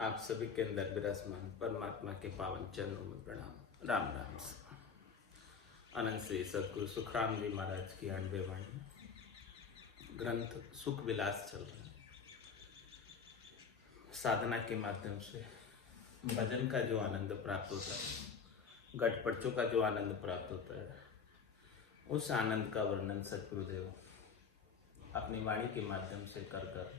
आप सभी के अंदर विराजमान परमात्मा के पावन चरणों में प्रणाम। राम राम। अनंत श्री सदगुरु सुखराम जी महाराज की 98 वाणी ग्रंथ सुख विलास चल रहा है। साधना के माध्यम से भजन का जो आनंद प्राप्त होता है, गठपड़चों का जो आनंद प्राप्त होता है, उस आनंद का वर्णन सतगुरुदेव अपनी वाणी के माध्यम से कर कर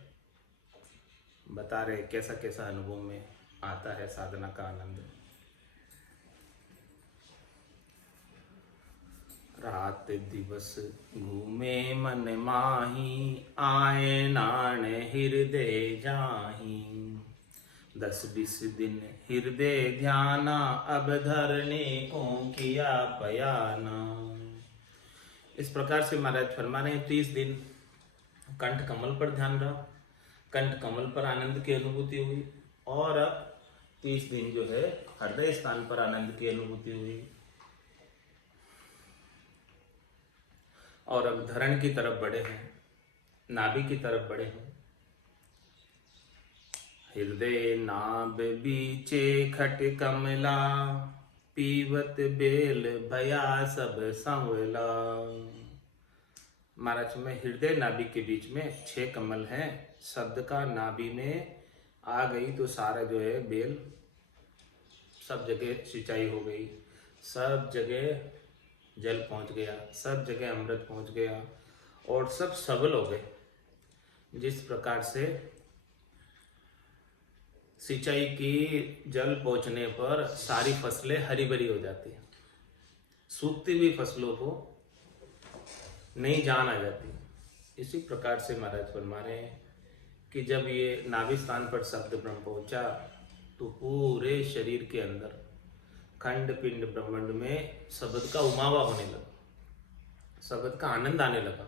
बता रहे कैसा कैसा अनुभव में आता है साधना का आनंद। रात दिवस घूमे मन माही, आए नाण हृदय जाही। 10-20 दिन हृदय ध्याना, अब धरने को किया पयाना। इस प्रकार से महाराज फरमा रहे हैं 30 दिन कंठ कमल पर ध्यान रहा, कंठ कमल पर आनंद की अनुभूति हुई, और अब 30 दिन जो है हृदय स्थान पर आनंद की अनुभूति हुई, और अब धरण की तरफ बढ़े हैं, नाभि की तरफ बढ़े हैं। हृदय नाभ बीचे खट कमला, पीवत बेल भया सब संवला। महाराज में हृदय नाभि के बीच में 6 कमल हैं। शब्द का नाभि में आ गई तो सारा जो है बेल सब जगह सिंचाई हो गई, सब जगह जल पहुंच गया, सब जगह अमृत पहुंच गया और सब सबल हो गए। जिस प्रकार से सिंचाई की जल पहुंचने पर सारी फसलें हरी भरी हो जाती है, सूखती हुई फसलों को नई जान आ जाती। इसी प्रकार से महाराज फरमा रहे हैं कि जब ये नाभि स्थान पर शब्द ब्रह्म पहुंचा तो पूरे शरीर के अंदर खंड पिंड ब्रह्मांड में शब्द का उमावा होने लगा, शब्द का आनंद आने लगा,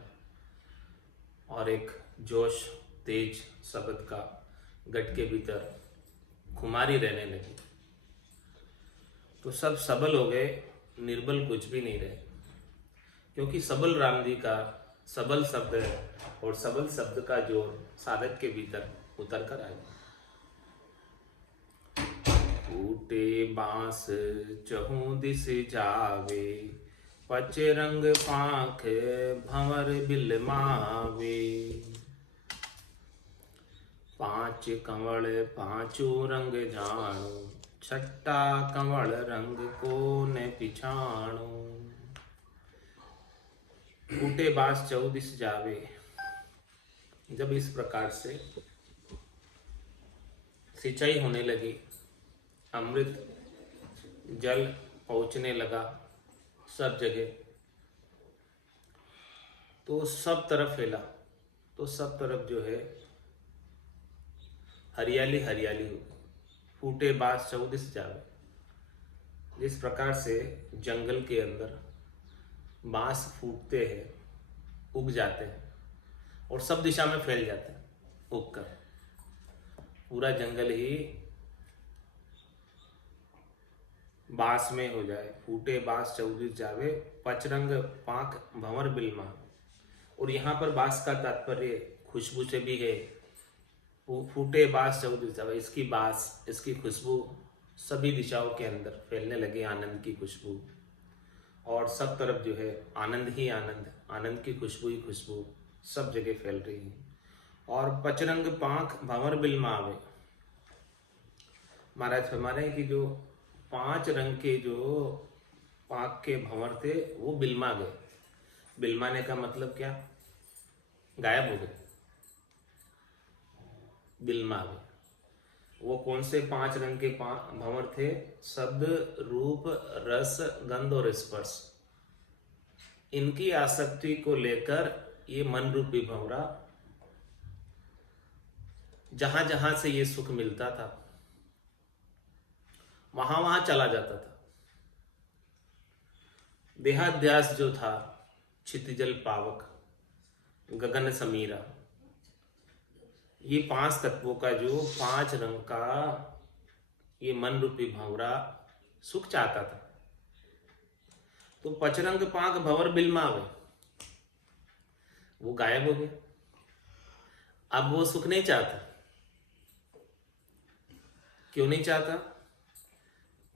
और एक जोश तेज शब्द का गट के भीतर खुमारी रहने लगी। तो सब सबल हो गए, निर्बल कुछ भी नहीं रहे, क्योंकि सबल राम जी का सबल शब्द है और सबल शब्द का जोर साधक के भीतर उतर कर आए। फूटे बांस चहु दिस जावे, पचे रंग पाख भंवर बिलमावे। 5 कंवल 5 रंग जानो, छट्टा कंवल रंग को न पिछाणो। फूटे बांस चहु दिस जावे। जब इस प्रकार से सिंचाई होने लगी, अमृत जल पहुंचने लगा सब जगह, तो सब तरफ फैला, तो सब तरफ जो है हरियाली हरियाली हो गई। फूटे बांस चहु दिस जावे। जिस प्रकार से जंगल के अंदर बांस फूटते हैं, उग जाते हैं और सब दिशा में फैल जाते हैं, उगकर पूरा जंगल ही बांस में हो जाए। फूटे बांस चहु दिस जावे, पचरंग पाख भंवर बिलमा। और यहाँ पर बांस का तात्पर्य खुशबू से भी है। फूटे बांस चहु दिस जावे, इसकी बांस, इसकी खुशबू सभी दिशाओं के अंदर फैलने लगी, आनंद की खुशबू, और सब तरफ जो है आनंद ही आनंद, आनंद की खुशबू ही खुशबू सब जगह फैल रही है। और पचरंग पांख भंवर बिलमा आवे। महाराज फरमा रहे हैं कि जो 5 रंग के जो पांख के भंवर थे वो बिलमा गए। बिलमाने का मतलब क्या? गायब हो गए, बिलमा गए। वो कौन से 5 रंग के भंवर थे? शब्द रूप रस गंध और स्पर्श। इनकी आसक्ति को लेकर ये मन रूपी भंवरा जहां जहां से ये सुख मिलता था वहां वहां चला जाता था। देहाध्यास जो था, क्षितिजल पावक, गगन समीरा, ये 5 तत्वों का जो 5 रंग का ये मन रूपी भंवरा सुख चाहता था, तो पचरंग पांख भंवर बिलमावे, वो गायब हो गए। अब वो सुख नहीं चाहता, क्यों नहीं चाहता?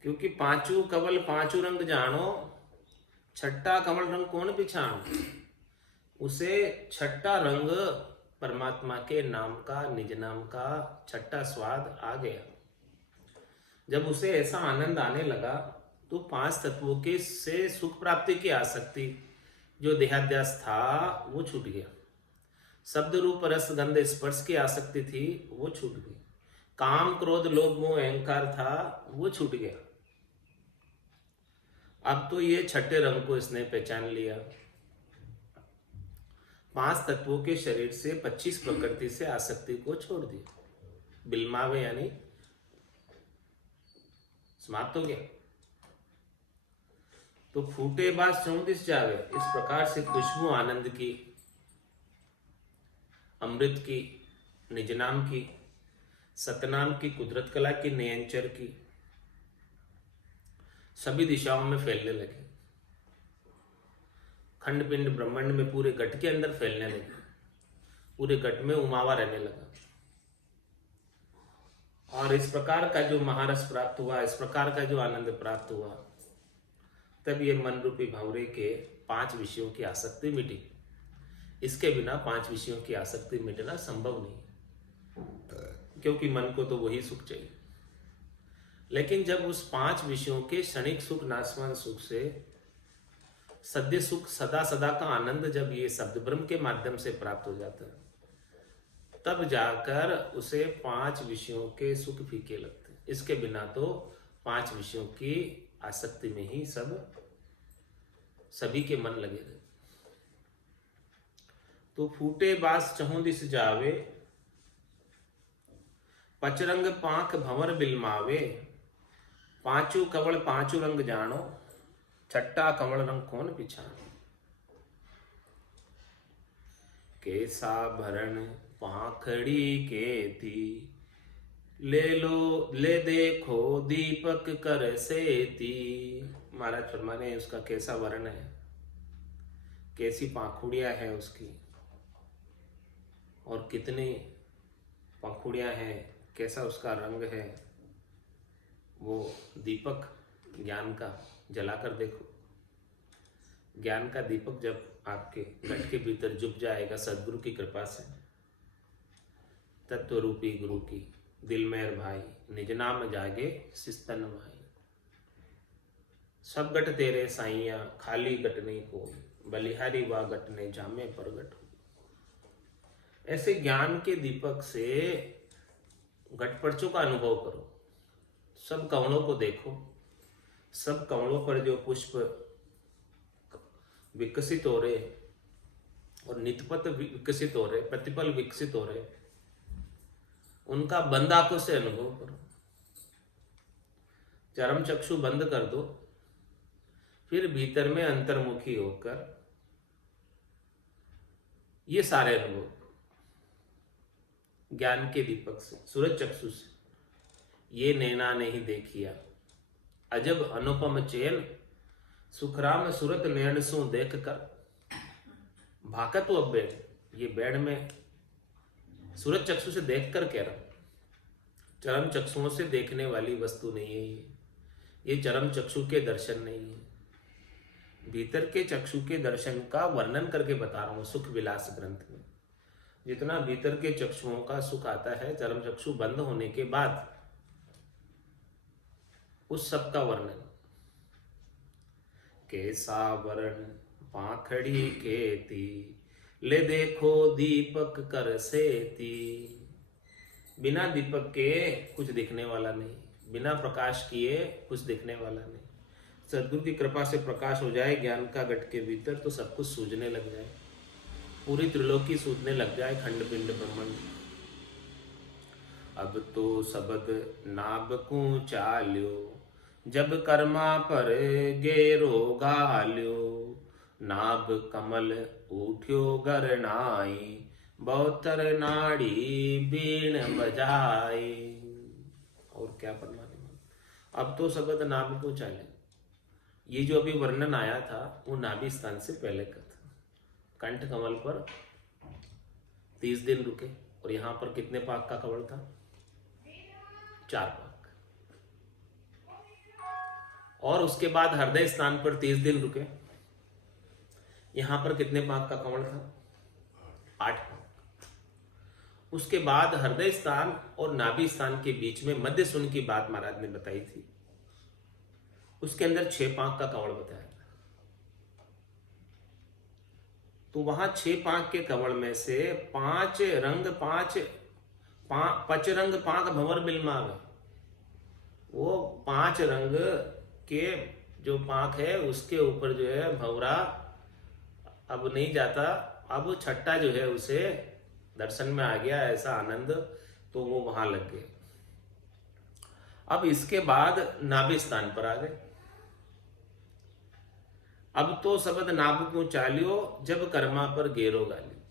क्योंकि पांचों कवल पांचों रंग जानो, छठा कमल रंग कौन पिछाणो। उसे छठा रंग परमात्मा के नाम का, निज नाम का छठा स्वाद आ गया। जब उसे ऐसा आनंद आने लगा तो पांच तत्वों के से सुख प्राप्ति की आसक्ति जो देहाध्यास था वो छूट गया। शब्द रूप रस गंध स्पर्श की आसक्ति थी वो छूट गई। काम क्रोध लोभ मोह अहंकार था वो छूट गया। अब तो ये छठे रंग को इसने पहचान लिया। पांच तत्वों के शरीर से 25 प्रकृति से आसक्ति को छोड़ दिया। बिल्मावे यानी समाप्त हो गया। तो फूटे बास 34 जावे। इस प्रकार से खुशबू आनंद की, अमृत की, निज नाम की, सतनाम की, कुदरत कला की, नयनचर की सभी दिशाओं में फैलने लगी। खंड पिंड ब्रह्मांड में पूरे घट के अंदर फैलने लगी। पूरे घट में उमावा रहने लगा। और इस प्रकार का जो महारस प्राप्त हुआ, इस प्रकार का जो आनंद प्राप्त हुआ, तब ये मन रूपी भंवरे के 5 विषयों की आसक्ति मिटी। इसके बिना 5 विषयों की आसक्ति मिटना संभव नहीं, क्योंकि मन को तो वही सुख चाहिए। लेकिन जब उस 5 विषयों के क्षणिक सुख, नाशवान सुख से सद्य सुख, सदा सदा का आनंद जब ये शब्द ब्रह्म के माध्यम से प्राप्त हो जाता है, तब जाकर उसे 5 विषयों के सुख फीके लगते हैं। इसके बिना तो 5 विषयों की आसक्ति में ही सभी के मन लगे रहे। तो फूटे बास 34 जावे, पचरंग पांख भंवर बिलमावे, पांचों कवल पांचों रंग जानो, छठा कमल रंग कौन पिछानो। कैसा भरण पाखड़ी केती, ले देखो दीपक कर सेती। महाराज फरमाने उसका कैसा वर्ण है, कैसी पाखुड़ियां है उसकी, और कितनी पाखुड़ियां हैं, कैसा उसका रंग है। वो दीपक ज्ञान का जलाकर देखो। ज्ञान का दीपक जब आपके घट के भीतर जुट जाएगा सदगुरु की कृपा से, तत्व रूपी गुरु की दिल मेहर भाई, निज नाम जागे सिस्तन भाई। सब गट तेरे साइया, खाली गट नहीं को, बलिहारी वा गट ने जामे प्रगट हो। ऐसे ज्ञान के दीपक से घटपर्चों का अनुभव करो। सब कवणों को देखो। सब कवणों पर जो पुष्प विकसित हो रहे और नितपत विकसित हो रहे, प्रतिपल विकसित हो रहे, उनका बंद आंखों से अनुभव करो। चरम चक्षु बंद कर दो, फिर भीतर में अंतर्मुखी होकर ये सारे अनुभव ज्ञान के दीपक से, सूरज चक्षु से। ये नैना नहीं देखिया अजब अनुपम चैन, सुखराम सूरत नैन सु देख कर भाकत अब बैठ। ये बैठ में सूरज चक्षु से देख कर कह रहा हूं, चरम चक्षुओं से देखने वाली वस्तु नहीं है ये चरम चक्षु के दर्शन नहीं है। भीतर के चक्षु के दर्शन का वर्णन करके बता रहा हूं सुख विलास ग्रंथ में। जितना भीतर के चक्षुओं का सुख आता है चरम चक्षु बंद होने के बाद, उस सब का वर्णन। कैसा वरण पाखड़ी केती, ले देखो दीपक कर सेती। बिना दीपक के कुछ दिखने वाला नहीं, बिना प्रकाश किए कुछ दिखने वाला नहीं। सदगुरु की कृपा से प्रकाश हो जाए ज्ञान का घट के भीतर, तो सब कुछ सूझने लग जाए, पूरी त्रिलोकी सूझने लग जाए, खंड पिंड ब्रह्मांड। अब तो सबद नाभ को चाल्यो, जब कर्मा पर गेरो गाल्यो। नाभ कमल उठ्यो गरनाई, बहुतर नाड़ी बीण बजाई। और क्या फरमाने। अब तो सबद नाभ को चाले। ये जो अभी वर्णन आया था वो नाभि स्थान से पहले का था। कंठ कमल पर 30 दिन रुके, और यहाँ पर कितने पाक का कवल था? 4 पाक। और उसके बाद हृदय स्थान पर 30 दिन रुके। यहां पर कितने पाक का कमल था? 8 पाक। उसके बाद हृदय स्थान और नाभि स्थान के बीच में मध्य सुन की बात महाराज ने बताई थी, उसके अंदर 6 पाक का कमल बताया था। तो वहां 6 पाक के कमल में से 5 रंग 5 पचरंग पाक भंवर बिलमावे, वो 5 रंग के जो पाक है उसके ऊपर जो है भंवरा अब नहीं जाता, अब छट्टा जो है उसे दर्शन में आ गया, ऐसा आनंद, तो वो वहां लग गए। अब इसके बाद नाभि स्थान पर आ गए। अब तो शब्द नाभ को चालियो जब कर्मा पर गेरो गालियो।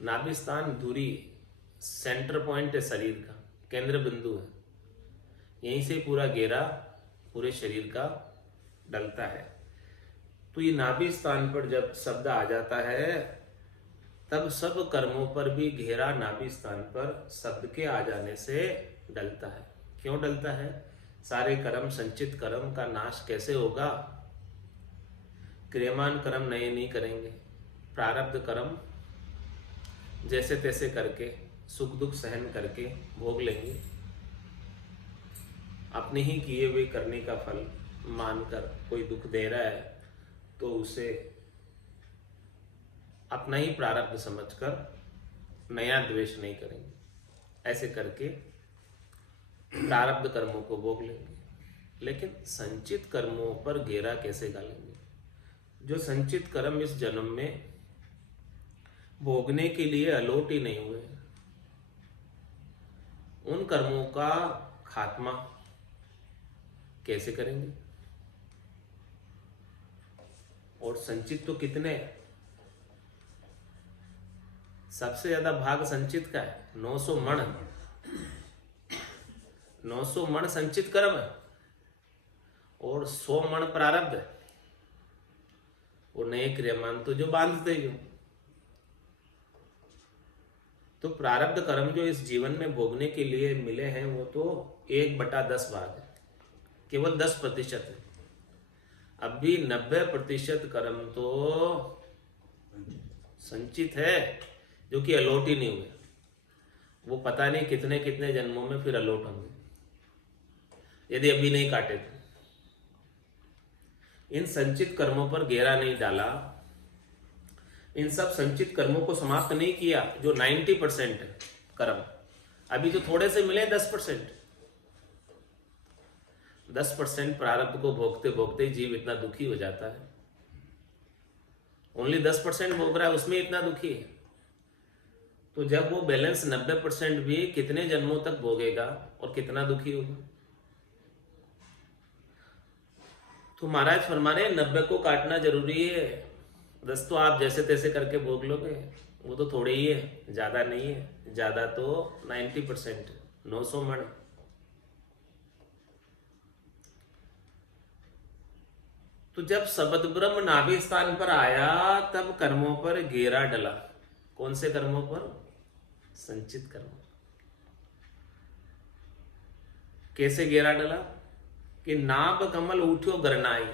नाभि स्थान धुरी सेंटर पॉइंट है शरीर का, केंद्र बिंदु है, यहीं से पूरा घेरा पूरे शरीर का डलता है। तो ये नाभि स्थान पर जब शब्द आ जाता है तब सब कर्मों पर भी घेरा नाभि स्थान पर शब्द के आ जाने से डलता है। क्यों डलता है? सारे कर्म, संचित कर्म का नाश कैसे होगा? क्रियमान कर्म नए नहीं करेंगे, प्रारब्ध कर्म जैसे तैसे करके सुख दुख सहन करके भोग लेंगे। अपने ही किए हुए करने का फल मानकर कोई दुख दे रहा है तो उसे अपना ही प्रारब्ध समझकर नया द्वेष नहीं करेंगे, ऐसे करके प्रारब्ध कर्मों को भोग लेंगे। लेकिन संचित कर्मों पर घेरा कैसे डालेंगे? जो संचित कर्म इस जन्म में भोगने के लिए अलोट ही नहीं हुए, उन कर्मों का खात्मा कैसे करेंगे? और संचित तो कितने, सबसे ज्यादा भाग संचित का है, 900 मण, 900 मण संचित कर्म है और 100 मण प्रारब्ध है। और नए क्रियमान तो जो बांधते ही हो। तो प्रारब्ध कर्म जो इस जीवन में भोगने के लिए मिले हैं वो तो 1/10 भाग है, केवल 10% है। अभी 90% कर्म तो संचित है जो कि अलोट ही नहीं हुए। वो पता नहीं कितने कितने जन्मों में फिर अलोट होंगे यदि अभी नहीं काटे तो। इन संचित कर्मों पर घेरा नहीं डाला, इन सब संचित कर्मों को समाप्त नहीं किया जो 90% है कर्म, अभी जो थोड़े से मिले 10% प्रारब्ध को भोगते भोगते जीव इतना दुखी हो जाता है। ओनली 10% भोग रहा है, उसमें इतना दुखी है। तो जब वो बैलेंस 90% भी कितने जन्मों तक भोगेगा और कितना दुखी होगा? तो महाराज फरमा रहे 90 को काटना जरूरी है, 10 तो आप जैसे तैसे करके भोग लोगे, वो तो थोड़े ही है, ज्यादा नहीं है। ज्यादा तो 90%, 900 मण। तो जब शब्द ब्रह्म नाभि स्थान पर आया तब कर्मों पर घेरा डला। कौन से कर्मों पर? संचित कर्मों। कैसे घेरा डला? कि नाभ कमल उठ्यो गरनाई,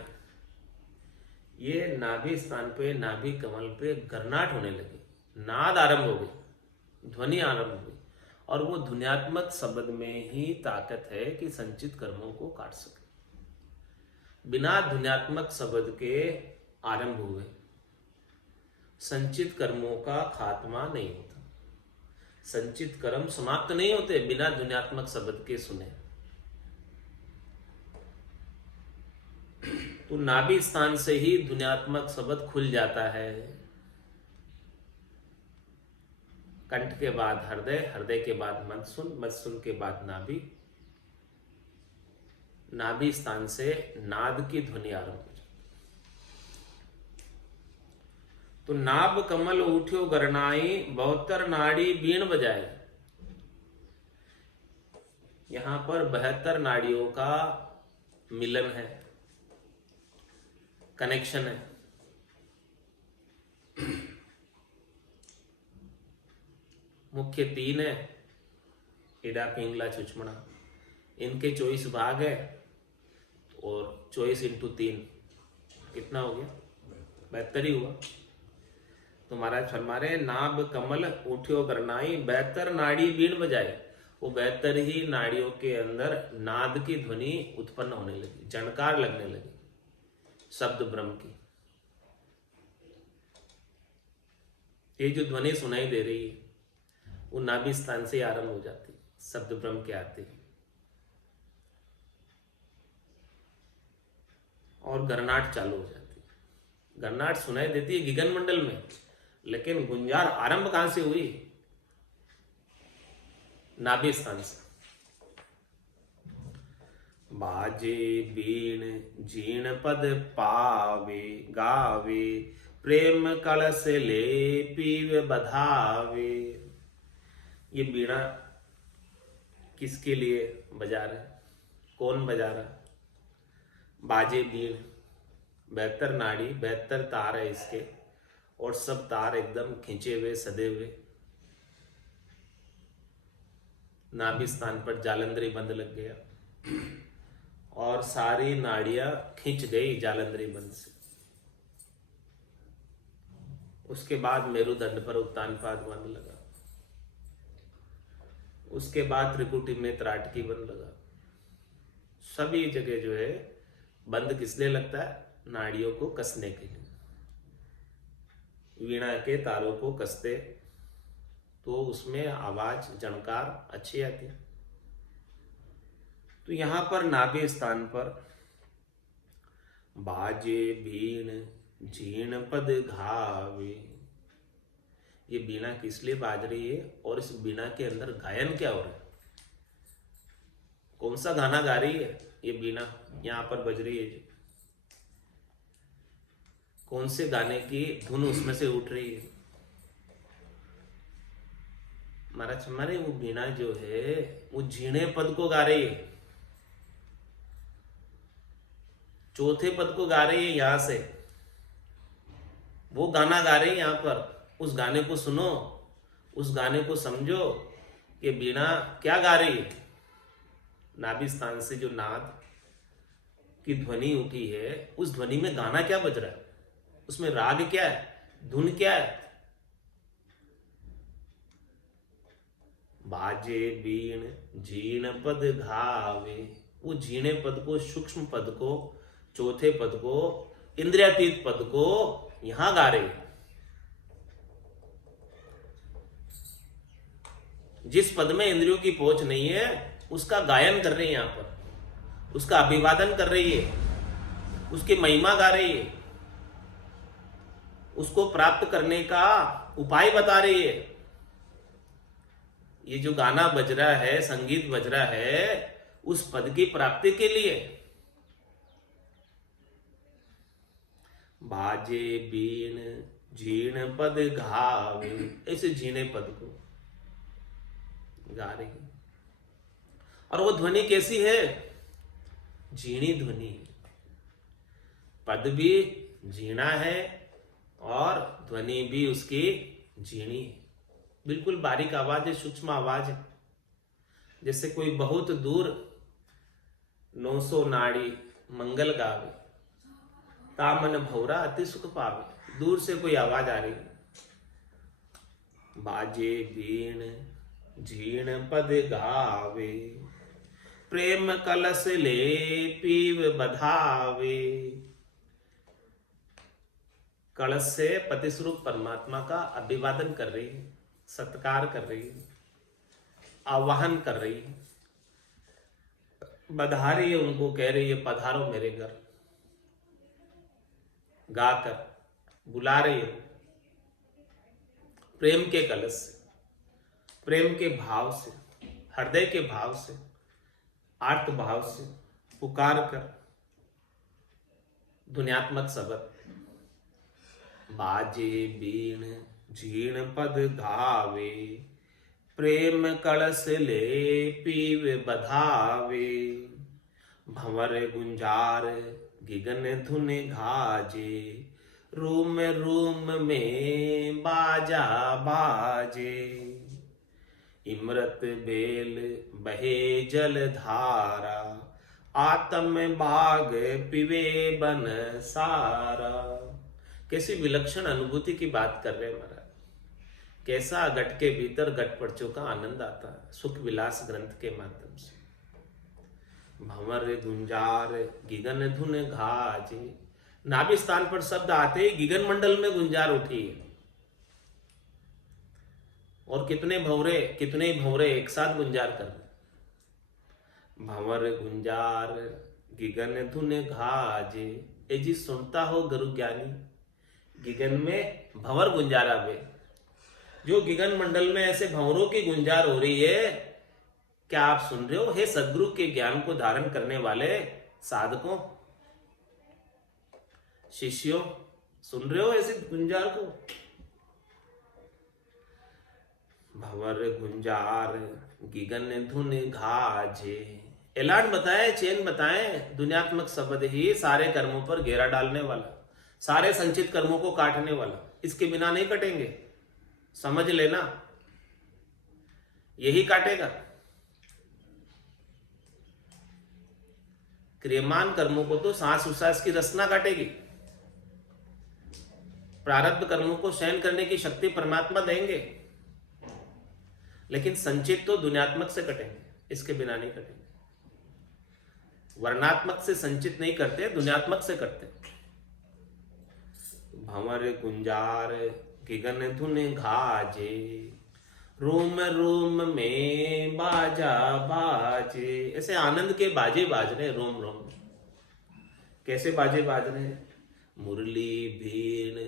ये नाभि स्थान पे, नाभि कमल पे गरनाट होने लगी, नाद आरंभ हो गई, ध्वनि आरंभ हो गई। और वो ध्वन्यात्मक शब्द में ही ताकत है कि संचित कर्मों को काट सके। बिना ध्वन्यात्मक शब्द के आरंभ हुए संचित कर्मों का खात्मा नहीं होता। संचित कर्म समाप्त नहीं होते बिना ध्वन्यात्मक शब्द के सुने। तो नाभि स्थान से ही ध्वन्यात्मक शब्द खुल जाता है। कंठ के बाद हृदय, हृदय के बाद मधुसून, मधुसून के बाद नाभि, नाभि स्थान से नाद की ध्वनि आरंभ हो जाती। तो नाभ कमल उठ्यो गरनाई, 72 नाड़ी बीण बजाए। यहां पर 72 नाड़ियों का मिलन है, कनेक्शन है। मुख्य 3 है, इडा पिंगला चुचमड़ा, इनके 24 भाग है और 24×3 कितना हो गया? 72 ही हुआ। तो महाराज फरमा रहे नाभ कमल उठ्यो गरनाई 72 नाड़ी बीण बजाए। वो 72 ही नाड़ियों के अंदर नाद की ध्वनि उत्पन्न होने लगी, जनकार लगने लगी शब्द ब्रह्म की। ये जो ध्वनि सुनाई दे रही है वो नाभि स्थान से आरंभ हो जाती, शब्द ब्रह्म के आते और गरनाट चालू हो जाती। गरनाट सुनाई देती है गगन मंडल में, लेकिन गुंजार आरंभ कहां से हुई? नाभि स्थान से। बाजे बीण जीण पद पावे गावे प्रेम कलश ले पीव बधावे। ये बीणा किसके लिए बजा रहे? कौन बजा रहा? बाजे बीण, 72 नाड़ी, 72 तार है इसके, और सब तार एकदम खींचे हुए, सदे हुए। नाभि स्थान पर जालंधरी बंद लग गया और सारी नाड़ियां खींच गई जालंधरी बंद से। उसके बाद मेरुदंड पर उत्तानपाद बंद लगा, उसके बाद त्रिकुटी में त्राटकी बंद लगा। सभी जगह जो है बंद किस लिए लगता है? नाड़ियों को कसने के लिए। वीणा के तारों को कसते तो उसमें आवाज जनकार अच्छी आती। तो यहां पर नाभि स्थान पर बाजे बीण जीण पद घावे, ये बीणा किस लिए बाज रही है और इस बीणा के अंदर गायन क्या हो रहा है? कौन सा गाना गा रही है ये बीणा? यहां पर बज रही है, कौन से गाने की धुन उसमें से उठ रही है? महाराज हमारे वो बीणा जो है वो जीणे पद को गा रही है, चौथे पद को गा रही है। यहां से वो गाना गा रही है यहां पर। उस गाने को सुनो, उस गाने को समझो कि बीणा क्या गा रही है। नाभि स्थान से जो नाद की ध्वनि उठी है, उस ध्वनि में गाना क्या बज रहा है? उसमें राग क्या है? धुन क्या है? बाजे बीण जीण पद घावे, वो जीणे पद को, सूक्ष्म पद को, चौथे पद को, इंद्रियातीत पद को यहां गा रहे। जिस पद में इंद्रियों की पहुंच नहीं है उसका गायन कर रही है, यहां पर उसका अभिवादन कर रही है, उसकी महिमा गा रही है, उसको प्राप्त करने का उपाय बता रही है। ये जो गाना बज रहा है, संगीत बज रहा है, उस पद की प्राप्ति के लिए। बाजे बीण जीण पद घावे, ऐसे जीने पद को गा रही है। और वो ध्वनि कैसी है? जीणी ध्वनि। पद भी जीना है और ध्वनि भी उसकी जीणी है। बिल्कुल बारीक आवाज है, सूक्ष्म आवाज है। जैसे कोई बहुत दूर 900 नाड़ी मंगल गावे, तामन भौरा अति सुख पावे। दूर से कोई आवाज आ रही। बाजे बीण जीण पद गावे प्रेम कलश ले पीव बधावे। कलश से पति स्वरूप परमात्मा का अभिवादन कर रही है, सत्कार कर रही है, आवाहन कर रही है, बधा रही है उनको, कह रही है पधारो मेरे घर। गाकर बुला रही है प्रेम के कलश से, प्रेम के भाव से, हृदय के भाव से, आर्त भाव से पुकार कर ध्वन्यात्मक शब्द। बाजे बीण जीण पद गावे प्रेम कलश ले पीव बधावे। भंवर गुंजार गिगन धुन घाजे रूम रूम में बाजा बाजे। इमरत बेल बहे जल धारा आत्म बाग पिवे बन सारा। कैसी विलक्षण अनुभूति की बात कर रहे हैं महाराज। कैसा घट के भीतर घट पड़चों का आनंद आता है सुख विलास ग्रंथ के माध्यम से। भंवर गुंजार गिगन धुन घाजे। नाभि स्थान पर शब्द आते ही गिगन मंडल में गुंजार उठी है। और कितने ही भंवरे एक साथ गुंजार कर रहे। भंवर गुंजार गिगन धुन घाजे। ए जी सुनता हो गुरु ज्ञानी, गिगन में भंवर गुंजारा वे। जो गिगन मंडल में ऐसे भंवरों की गुंजार हो रही है, क्या आप सुन रहे हो? हे सदगुरु के ज्ञान को धारण करने वाले साधकों, शिष्यों, सुन रहे हो ऐसी गुंजार को? भंवर गुंजार गिगन धुन घाजे। एलान बताए, चैन बताए, दुनियात्मक शब्द ही सारे कर्मों पर घेरा डालने वाला, सारे संचित कर्मों को काटने वाला। इसके बिना नहीं कटेंगे, समझ लेना, यही काटेगा। क्रियमान कर्मों को तो सांस उसास की रचना काटेगी। प्रारब्ध कर्मों को सहन करने की शक्ति परमात्मा देंगे, लेकिन संचित तो दुनियात्मक से कटेंगे, इसके बिना नहीं कटेंगे। वर्णात्मक से संचित नहीं करते, दुनियात्मक से करते। भंवर गुंजार गिगन धुन घाजे। रोम रोम में बाजा बाजे। ऐसे आनंद के बाजे बाज रहे रोम रोम में। कैसे बाजे बाज रहे? मुरली भीड़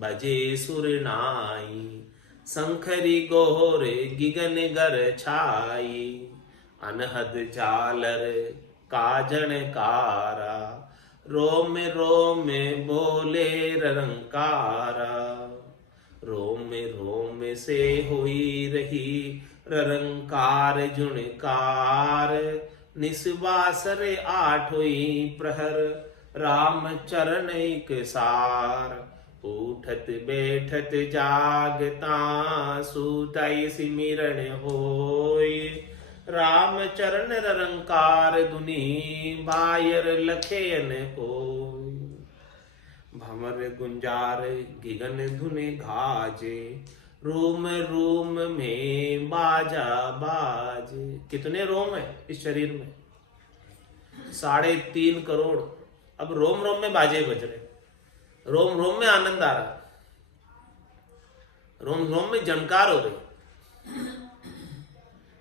बजे सुरनाई। शंखरी गोर गिगन गर छाई। अनहद झालर काजन कारा। रोम रोम बोले ररंकारा। रोम रोम से हुई रही ररंकार जुणकार। निस्वासर आठ हुई प्रहर राम चरण एक सार। उठत बैठत जागता सुताई सिमिरण होय। राम चरण ररंकार दुनी बायर लखेन होय। भंवर गुंजार गिगन धुन घाजे। रोम रोम में बाजा बाजे। कितने रोम है इस शरीर में? 3.5 करोड़। अब रोम रोम में बाजे बज रहे, रोम रोम में आनंद आ रहा, रोम रोम में जनकार हो रही।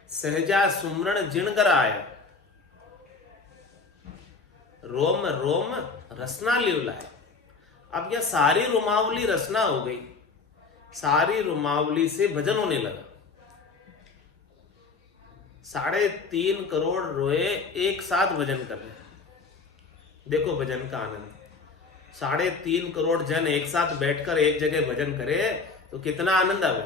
सहजा सुमरण जिणकर आया। रोम रोम रसना लीला है। अब यह सारी रुमावली रसना हो गई, सारी रुमावली से भजन होने लगा। 3.5 करोड़ रोए एक साथ भजन कर रहे। देखो भजन का आनंद। 3.5 करोड़ जन एक साथ बैठकर एक जगह भजन करे तो कितना आनंद आवे।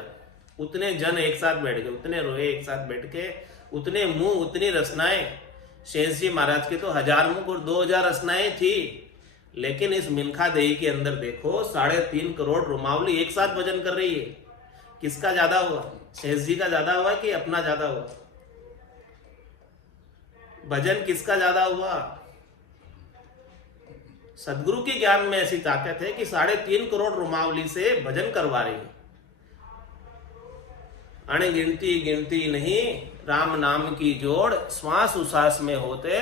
उतने जन एक साथ बैठ गए, उतने रोए एक साथ बैठ के, उतने मुंह, उतनी रचनाएं। शेष जी महाराज के तो 1000 मुंह और 2000 रचनाएं थी, लेकिन इस मिनखा देही के अंदर देखो 3.5 करोड़ रुमावली एक साथ भजन कर रही है। किसका ज्यादा हुआ? शेष जी का ज्यादा हुआ कि अपना ज्यादा हुआ? भजन किसका ज्यादा हुआ? सदगुरु के ज्ञान में ऐसी ताकत है कि 3.5 करोड़ रुमावली से भजन करवा रही है। अणगिनती गिनती नहीं राम नाम की जोड़। श्वास उश्वास में होते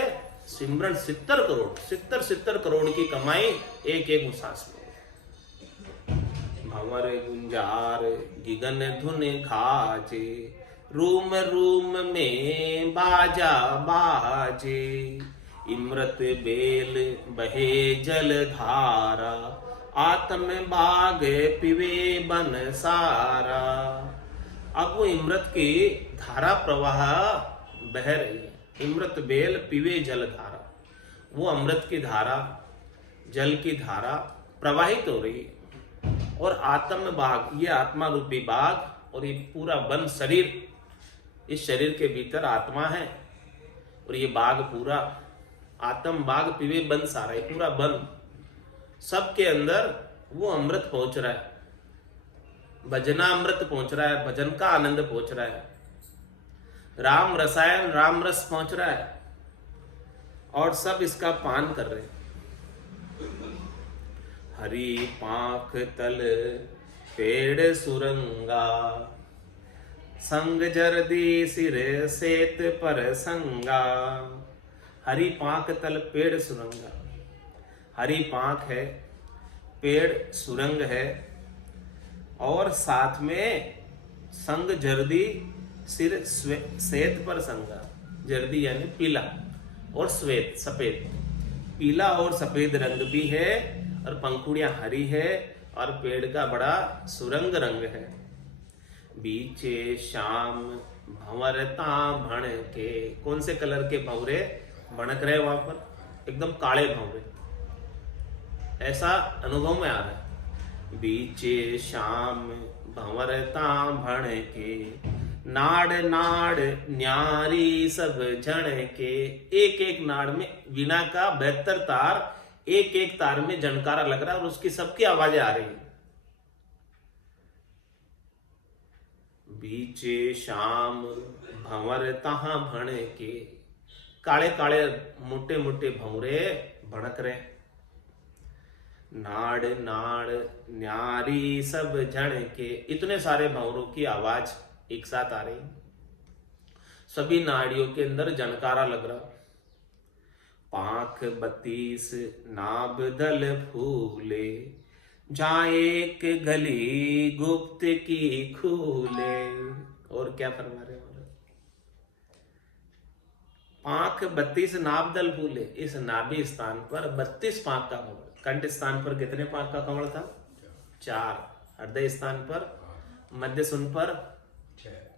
सिमरन 70 करोड़ की कमाई एक एक उश्वास में। भंवर गुंजार गिगन धुन घाजे। रूम रूम में बाजा बाजे। इमृत बेल बहे जल धारा। आत्म बाग पिवे बन सारा। अब वो इमृत की धारा प्रवाह बह रही है। इमृत बेल पिवे जल धारा। वो अमृत की धारा, जल की धारा प्रवाहित हो रही है। और आत्म बाग, ये आत्मा रूपी बाग और ये पूरा वन शरीर, इस शरीर के भीतर आत्मा है और ये बाग पूरा आत्म बाग पिवे बन सारा, ये पूरा वन सबके अंदर वो अमृत पहुंच रहा है। भजना अमृत पहुंच रहा है, भजन का आनंद पहुंच रहा है। राम रसायन, राम रस पहुंच रहा है। और सब इसका पान कर रहे हैं। हरी पाख तल पेड़ सुरंगा, संग जरदी सिर सेत पर संगा। हरी पाख तल पेड़ सुरंगा, हरी पाख है, पेड़ सुरंग है, और साथ में संग जर्दी सिर श्वेत पर संगा। जर्दी यानी पीला और श्वेत सफेद, पीला और सफेद रंग भी है, और पंखुड़ियां हरी है, और पेड़ का बड़ा सुरंग रंग है। बीचे शाम भंवरता भण के, कौन से कलर के भंवरे भड़क रहे वहां पर? एकदम काले भंवरे, ऐसा अनुभव में आ रहा है। बीचे शाम भंवरता भण के, नाड़ नाड़ न्यारी सब झण के। एक एक नाड़ में वीणा का 72 तार, एक एक तार में झनकारा लग रहा है, और उसकी सबकी आवाजें आ रही है। बीचे शाम भंवरता भण के, काले काले मोटे मोटे भंवरे भड़क रहे। नाड़ नाड़ न्यारी सब झण के, इतने सारे भंवरों की आवाज एक साथ आ रही, सभी नाड़ियों के अंदर जनकारा लग रहा। पाख 32 नाभ दल फूले, जहां एक गली गुप्त की खूले। और क्या फरमा रहे हैं? पाख 32 नाभ दल फूले, इस नाभि स्थान पर 32 पाख का कमल। कंठ स्थान पर कितने पाख का कमल था? 4। हृदय स्थान पर, मध्य सुन पर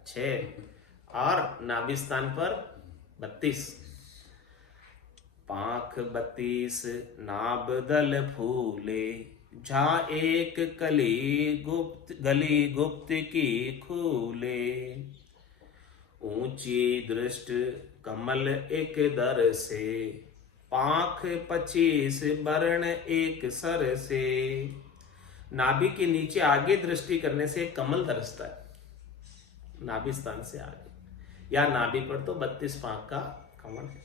6, और नाभि स्थान पर 32। पाख 32 नाभ दल फूले, जहां एक गली गुप्त की खूले। ऊंची दृष्ट कमल एक दर से, पाख 25 वर्ण एक सर से। नाभि के नीचे आगे दृष्टि करने से कमल दरसता है, नाभि स्थान से आगे, या नाभि पर तो 32 पाख का कमल है।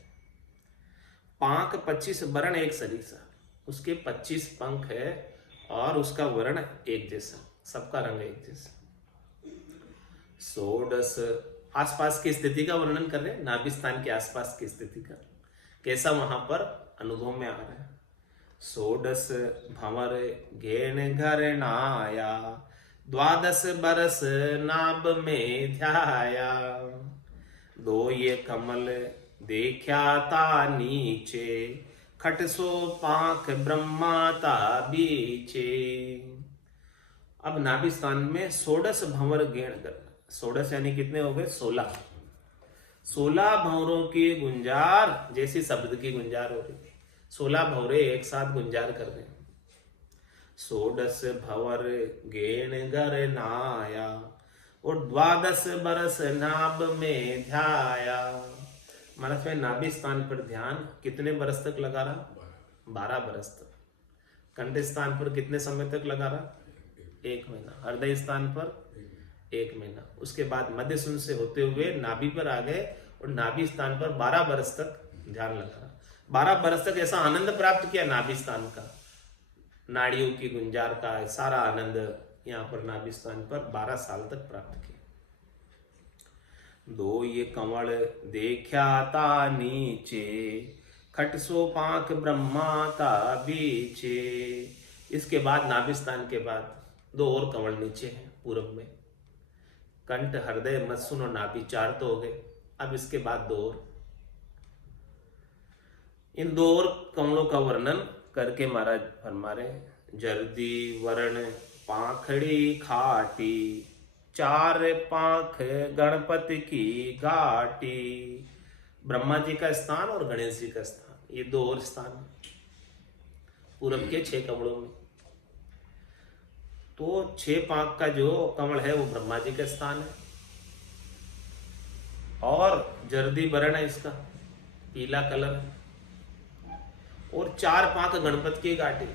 पाख 25 वर्ण एक सरीसा, उसके 25 पंख है, और उसका वर्ण एक जैसा, सबका रंग एक जैसा। 16 आसपास की स्थिति का वर्णन कर रहे हैं, नाभि स्थान के आसपास की स्थिति का, कैसा वहां पर अनुभव में आ रहा है। 16 भंवर घेन घर नाया, 12 बरस नाभ में ध्याया। 2 ये कमल देखा ता नीचे, खटसो पाख ब्रह्मा ता बीचे। अब नाभि स्थान में 16 भंवर घेन करना, 16 यानी कितने हो गए? 16। 16 भंवरों की गुंजार, जैसी शब्द की गुंजार हो रही है, 16 भंवरे एक साथ गुंजार कर रहे हैं। 16 भंवर घेन घर नाया, और 12 बरस नाभ में ध्याया। मनस में नाभि स्थान पर ध्यान कितने बरस तक लगा रहा? 12 बरस तक। कंठ स्थान पर कितने समय तक लगा रहा? 1 महीना। हृदय स्थान पर 1 महीना। उसके बाद मध्य सुन से होते हुए नाभि पर आ गए, और नाभि स्थान पर 12 बरस तक ध्यान लगा रहा। 12 बरस तक ऐसा आनंद प्राप्त किया नाभि स्थान का, नाड़ियों की गुंजार का सारा आनंद यहाँ पर नाभि स्थान पर 12 साल तक प्राप्त किया। 2 ये कंवल देखा ता नीचे, खटसो पाख ब्रह्मा ता बीचे। इसके बाद नाभि स्थान के बाद 2 और कंवल नीचे हैं पूरब में। कंठ, हृदय, मत्सुन और नाभि 4 तो हो गए। अब इसके बाद 2 और, इन 2 और कमलों का वर्णन करके महाराज फरमा रहे। जर्दी वर्ण पाखड़ी खाटी, 4 पाख गणपति की घाटी। ब्रह्मा जी का स्थान और गणेश जी का स्थान, ये 2 और स्थान पूरब के 6 कमलों में। तो 6 पाख का जो कमल है वो ब्रह्मा जी का स्थान है, और जर्दी वर्ण है इसका, पीला कलर है, और 4 पाख गणपति की घाटी,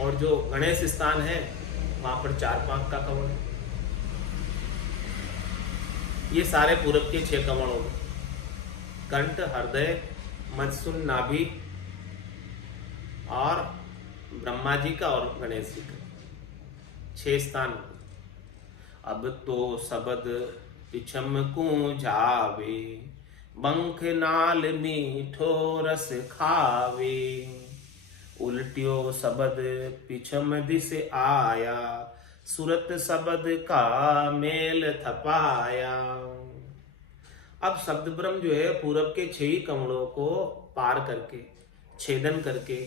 और जो गणेश स्थान है वहां पर 4 पाख का कमल है। ये सारे पूरब के 6 कमल हो गए। कंठ, हृदय, मत्सुन नाभि और ब्रह्मा जी का और गणेश जी का 6 स्थान। अब तो सबद पिछम को जावे, बंख नाल मीठो रस खावे। उल्टियो सबद पिछम दिस आया, सुरत सबद का मेल थपाया। अब शब्द ब्रह्म जो है पूरब के 6 कमलों को पार करके, छेदन करके,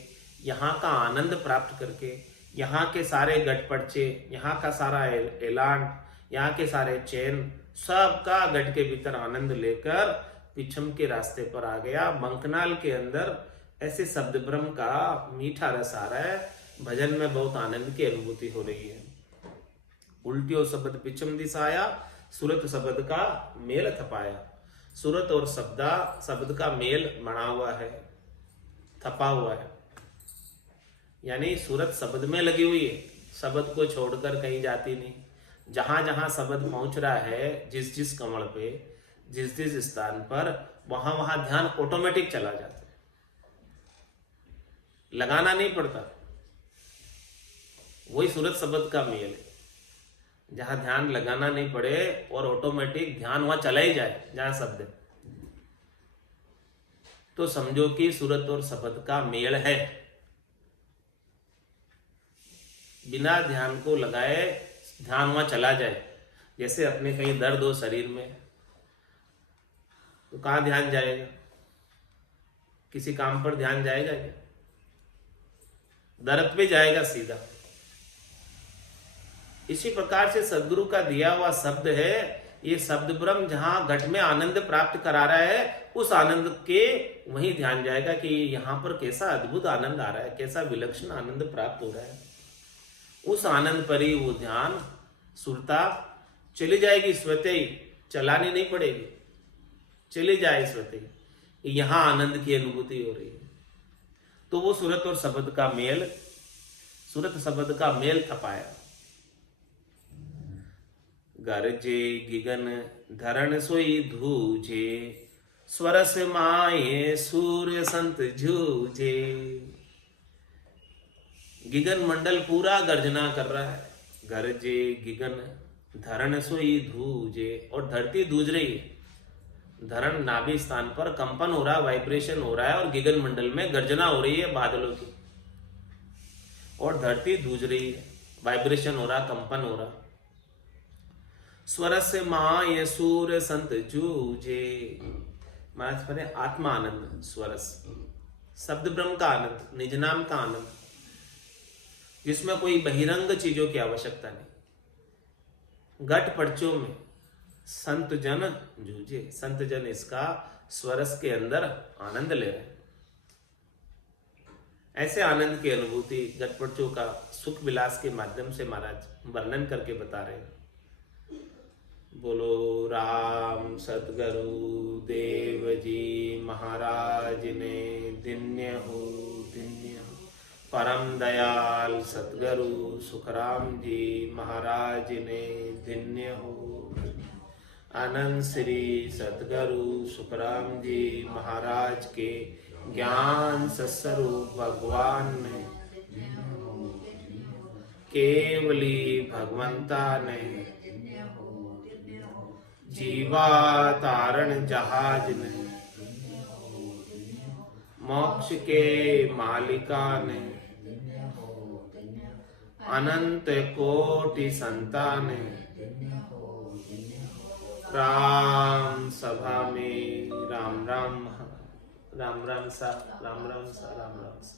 यहाँ का आनंद प्राप्त करके, यहाँ के सारे गटपड़चे, यहाँ का सारा ऐलान, यहाँ के सारे चैन, सबका गट के भीतर आनंद लेकर पिछम के रास्ते पर आ गया। बंकनाल के अंदर ऐसे शब्द ब्रह्म का मीठा रस आ रहा है, भजन में बहुत आनंद की अनुभूति हो रही है। उल्टियो शब्द पिछम दिस आया, सूरत शब्द का मेल थपाया। सूरत और शब्द का मेल बना हुआ है, थपा हुआ है, यानी सूरत शब्द में लगी हुई है, शब्द को छोड़कर कहीं जाती नहीं। जहां जहां शब्द पहुंच रहा है, जिस जिस कमल पे, जिस जिस स्थान पर, वहां वहां ध्यान ऑटोमेटिक चला जाता है, लगाना नहीं पड़ता। वही सूरत शब्द का मेल है, जहां ध्यान लगाना नहीं पड़े और ऑटोमेटिक ध्यान वहां चला ही जाए जहां शब्द है, तो समझो कि सूरत और शब्द का मेल है। बिना ध्यान को लगाए ध्यान वहां चला जाए। जैसे अपने कहीं दर्द हो शरीर में, तो कहां ध्यान जाएगा? किसी काम पर ध्यान जाएगा क्या? दर्द पे जाएगा सीधा। इसी प्रकार से सदगुरु का दिया हुआ शब्द है, ये शब्द ब्रह्म जहां घट में आनंद प्राप्त करा रहा है, उस आनंद के वहीं ध्यान जाएगा कि यहाँ पर कैसा अद्भुत आनंद आ रहा है, कैसा विलक्षण आनंद प्राप्त हो रहा है। उस आनंद पर ही वो ध्यान, सुरता चली जाएगी, स्वतः ही, चलानी नहीं पड़ेगी, चली जाए स्वतः ही, यहाँ आनंद की अनुभूति हो रही है। तो वो सूरत और शब्द का मेल, सूरत शब्द का मेल थपाया। गरजे गिगन धरण सोई धूजे, स्वरस माये सूर्य संत जूझे। गिगन मंडल पूरा गर्जना कर रहा है। गरजे गिगन धरण सोई धूजे, और धरती धूज रही है। धरण नाभि स्थान पर कंपन हो रहा है, वाइब्रेशन हो रहा है, और गिगन मंडल में गर्जना हो रही है बादलों की, और धरती धूज रही है, वाइब्रेशन हो रहा, कंपन हो रहा। स्वरस माय सूर्य संत जूझे, महाराज बने आत्मा आनंद, स्वरस शब्द ब्रह्म का आनंद, निज नाम का आनंद, जिसमें कोई बहिरंग चीजों की आवश्यकता नहीं। घट पर्चों में संत जन जूझे, संत जन इसका स्वरस के अंदर आनंद ले रहे हैं। ऐसे आनंद की अनुभूति घटपटचों का सुख विलास के माध्यम से महाराज वर्णन करके बता रहे हैं। बोलो राम सतगुरु देव जी महाराज ने धन्य हो, धन्य हो। परम दयाल सतगुरु सुखराम जी महाराज ने धन्य हो। आनंद श्री सतगुरु सुखराम जी महाराज के ज्ञान सस्वरूप भगवान ने, केवली भगवंता ने, जीवा तारण जहाज ने, मोक्ष के मालिका ने, अनंत कोटि संतान, राम सभा में राम राम, राम राम सा, राम राम सा, राम राम सा।